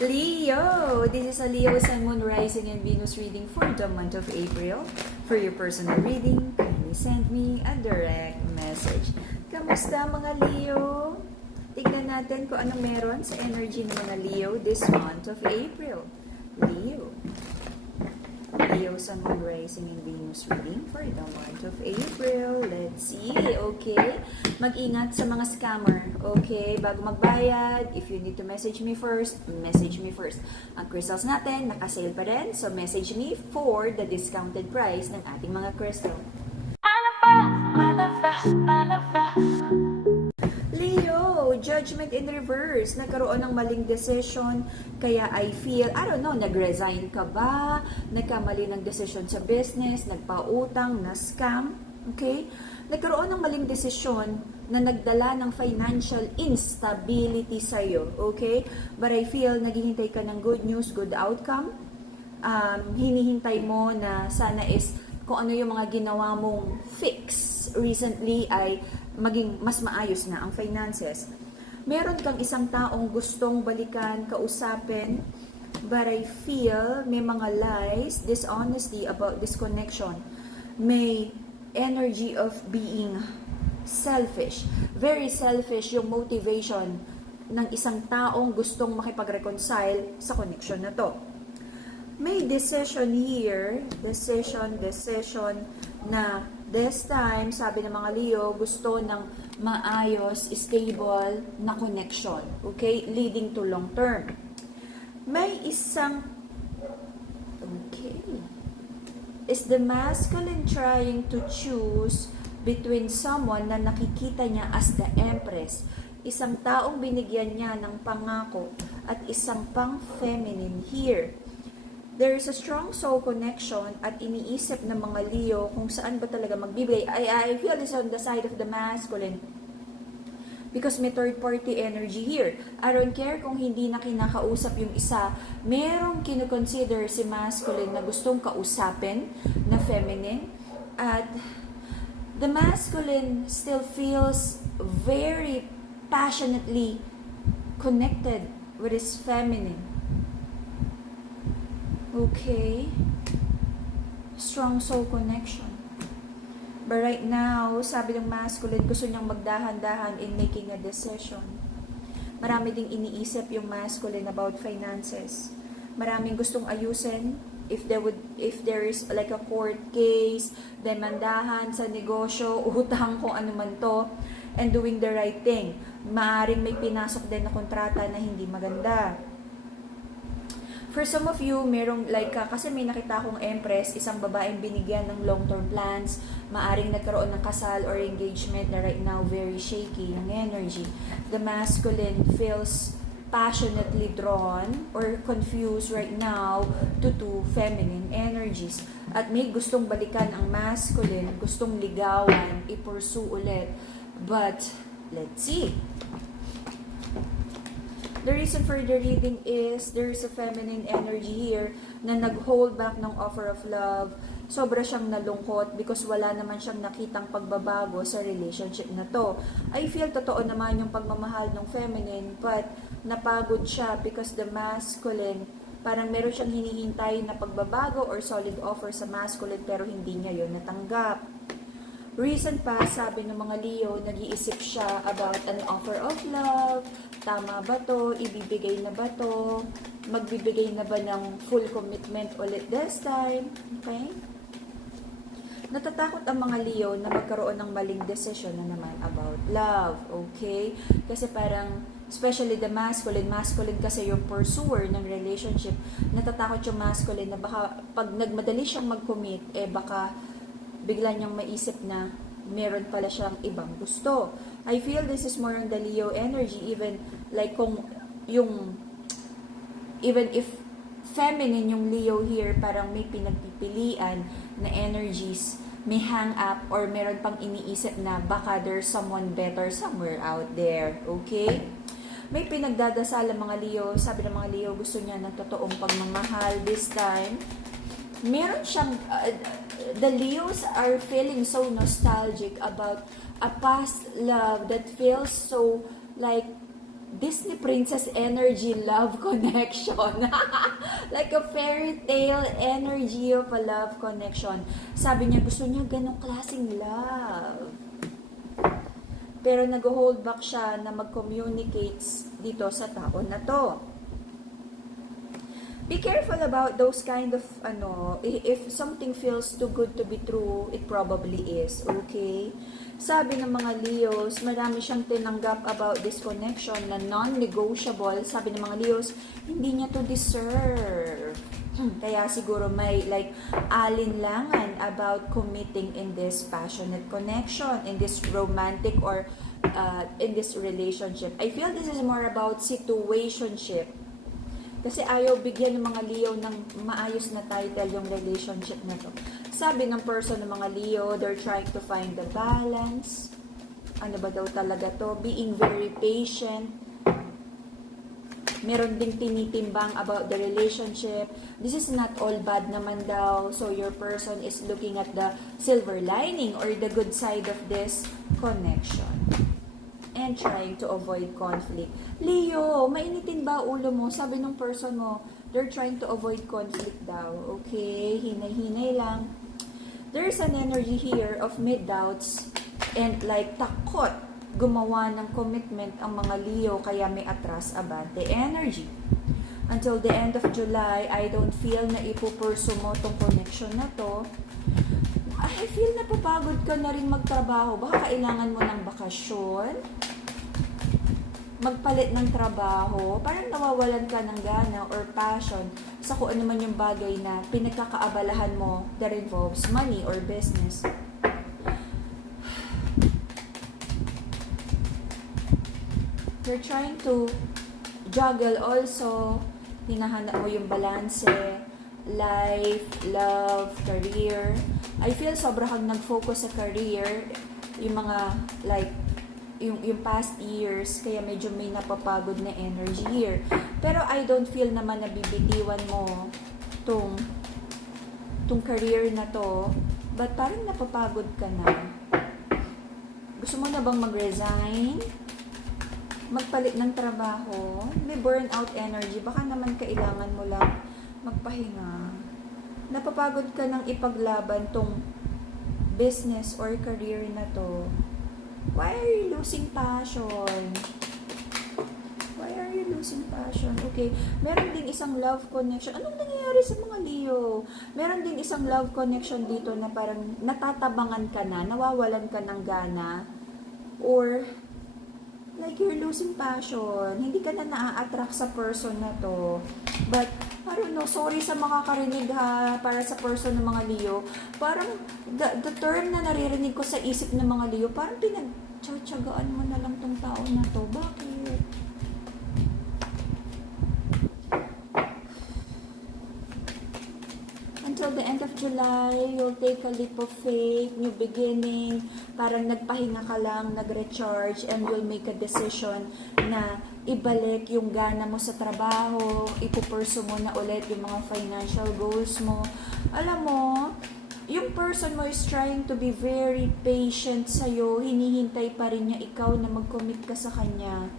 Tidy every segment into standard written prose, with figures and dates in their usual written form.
Leo! This is a Leo Sun, Moon, Rising, and Venus reading for the month of April. For your personal reading, kindly send me a direct message. Kamusta mga Leo? Tignan natin kung anong meron sa energy ng mga Leo this month of April. Leo. Leo Sun, Moon, Rising, and Venus reading for the month of April. Let's see. Okay. Mag-ingat sa mga scammer. Okay. Bago magbayad, if you need to message me first, message me first. Ang crystals natin, naka-sale pa rin. So, message me for the discounted price ng ating mga crystal. Leo, judgment in reverse. Nagkaroon ng maling decision. Kaya I feel, I don't know, nag-resign ka ba? Nagkamali ng decision sa business, nagpautang, na-scam. Okay? Nagkaroon ng maling desisyon na nagdala ng financial instability sa'yo. Okay? But I feel, naghihintay ka ng good news, good outcome. Hinihintay mo na sana is kung ano yung mga ginawa mong fix recently ay maging mas maayos na ang finances. Meron kang isang taong gustong balikan, kausapin, but I feel may mga lies, dishonesty about this connection. May energy of being selfish. Very selfish yung motivation ng isang taong gustong makipag-reconcile sa connection na to. May decision here, decision na this time, sabi ng mga Leo, gusto ng maayos, stable na connection. Okay? Leading to long term. May isang, okay, is the masculine trying to choose between someone na nakikita niya as the empress, isang taong binigyan niya ng pangako, at isang pang feminine here. There is a strong soul connection at iniisip ng mga Leo kung saan ba talaga magbibigay. I feel this on the side of the masculine because may third party energy here. I don't care kung hindi na kinakausap yung isa, merong kinukonsider si masculine na gustong kausapin na feminine, at the masculine still feels very passionately connected with his feminine. Okay. Strong soul connection. But right now, sabi ng masculine, gusto niyang magdahan-dahan in making a decision. Marami ding iniisip yung masculine about finances. Maraming gustong ayusin. If there is like a court case, demandahan sa negosyo, utang, kung ano man to, and doing the right thing. Maaring may pinasok din na kontrata na hindi maganda. For some of you, merong like, kasi may nakita akong empress, isang babaeng binigyan ng long-term plans, maaring nagkaroon ng kasal or engagement na right now very shaky ng energy. The masculine feels passionately drawn or confused right now to two feminine energies. At may gustong balikan ang masculine, gustong ligawan, i-pursue ulit. But, let's see. The reason for the reading is there's a feminine energy here na nag-hold back ng offer of love. Sobra siyang nalungkot because wala naman siyang nakitang pagbabago sa relationship na to. I feel totoo naman yung pagmamahal ng feminine, but napagod siya because the masculine, parang meron siyang hinihintay na pagbabago or solid offer sa masculine pero hindi niya yon natanggap. Recent pa, sabi ng mga Leo, nag-iisip siya about an offer of love. Tama ba to? Ibibigay na ba to? Magbibigay na ba ng full commitment ulit this time? Okay? Natatakot ang mga Leo na magkaroon ng maling decision na naman about love. Okay? Kasi parang, especially the masculine kasi yung pursuer ng relationship. Natatakot yung masculine na baka pag nagmadali siyang mag-commit, baka bigla niyang maisip na meron pala siyang ibang gusto. I feel this is more on the Leo energy, even like kung yung, even if feminine yung Leo here, parang may pinagpipilian na energies, may hang up or meron pang iniisip na baka there's someone better somewhere out there. Okay? May pinagdadasal ang mga Leo. Sabi ng mga Leo, gusto niya ng totoong pagmamahal this time. Meron siyang, the Leos are feeling so nostalgic about a past love that feels so like Disney princess energy love connection. Like a fairy tale energy of a love connection. Sabi niya, gusto niya ganong klaseng love. Pero nag-hold back siya na mag-communicates dito sa tao na to. Be careful about those kind of, if something feels too good to be true, it probably is, okay? Sabi ng mga Leos, marami siyang tinanggap about this connection na non-negotiable. Sabi ng mga Leos, hindi niya to deserve. Kaya siguro may like alinlangan about committing in this passionate connection, in this romantic or in this relationship. I feel this is more about situationship. Kasi ayaw bigyan ng mga Leo ng maayos na title yung relationship na to. Sabi ng person ng mga Leo, they're trying to find the balance. Ano ba daw talaga to? Being very patient. Meron ding tinitimbang about the relationship. This is not all bad naman daw. So your person is looking at the silver lining or the good side of this connection. And trying to avoid conflict. Leo, mainitin ba ulo mo? Sabi ng person mo, they're trying to avoid conflict daw. Okay, hinay-hinay lang. There's an energy here of mid-doubts and like takot gumawa ng commitment ang mga Leo, kaya may atras abante energy. Until the end of July, I don't feel na ipupurso mo tong connection na to. I feel na papagod ka na rin magtrabaho. Baka kailangan mo ng bakasyon, magpalit ng trabaho, parang nawawalan ka ng gana or passion sa kung ano man yung bagay na pinagkakaabalahan mo that involves money or business. You're trying to juggle also, hinahanap mo yung balance, life, love, career. I feel sobra kang nag-focus sa career, yung mga like yung past years, kaya medyo may napapagod na energy here. Pero I don't feel naman nabibitiwan mo tong career na to, but parang napapagod ka na. Gusto mo na bang mag-resign? Magpalit ng trabaho? May burnout energy, baka naman kailangan mo lang magpahinga. Napapagod ka ng ipaglaban tong business or career na to. Why are you losing passion? Why are you losing passion? Okay, meron ding isang love connection. Anong nangyayari sa mga Leo? Meron ding isang love connection dito na parang natatabangan ka na, nawawalan ka ng gana, or like you're losing passion. Hindi ka na naa-attract sa person na to. But I don't know, sorry sa makakarinig ha, para sa person ng mga Leo. Parang, the term na naririnig ko sa isip ng mga Leo, parang pinagtsatsagaan mo na lang tong tao na to. Bakit? Until the end of July, you'll take a leap of faith, new beginning, parang nagpahinga ka lang, nag-recharge, and you'll make a decision na ibalik yung gana mo sa trabaho, ipupurso mo na ulit yung mga financial goals mo. Alam mo, yung person mo is trying to be very patient sa'yo, hinihintay pa rin niya ikaw na mag-commit ka sa kanya.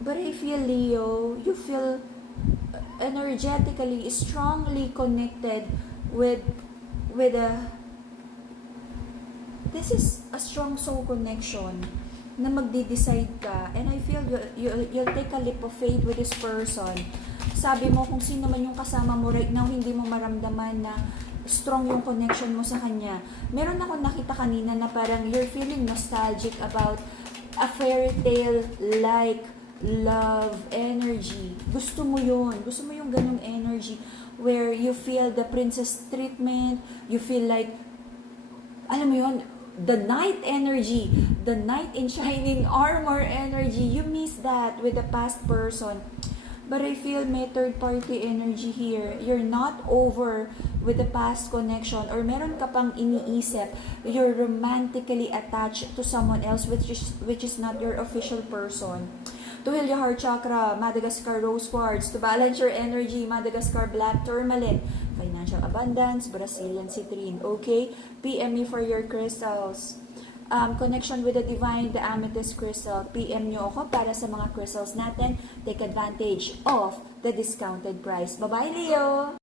But I feel, Leo, you feel energetically strongly connected with this is a strong soul connection na magde-decide ka, and I feel you'll take a leap of faith with this person. Sabi mo, kung sino man yung kasama mo right now, hindi mo maramdaman na strong yung connection mo sa kanya. Meron ako nakita kanina na parang you're feeling nostalgic about a fairy tale like love energy. Gusto mo yun. Gusto mo yung ganung energy where you feel the princess treatment, you feel like, alam mo yun, the knight energy, the knight in shining armor energy. You miss that with the past person. But I feel may third party energy here. You're not over with the past connection, or meron ka pang iniisip. You're romantically attached to someone else which is not your official person. To heal your heart chakra, Madagascar Rose Quartz. To balance your energy, Madagascar Black Tourmaline. Financial abundance, Brazilian citrine. Okay? PM me for your crystals. connection with the divine, the amethyst crystal, PM nyo ako para sa mga crystals natin. Take advantage of the discounted price. Bye-bye, Leo!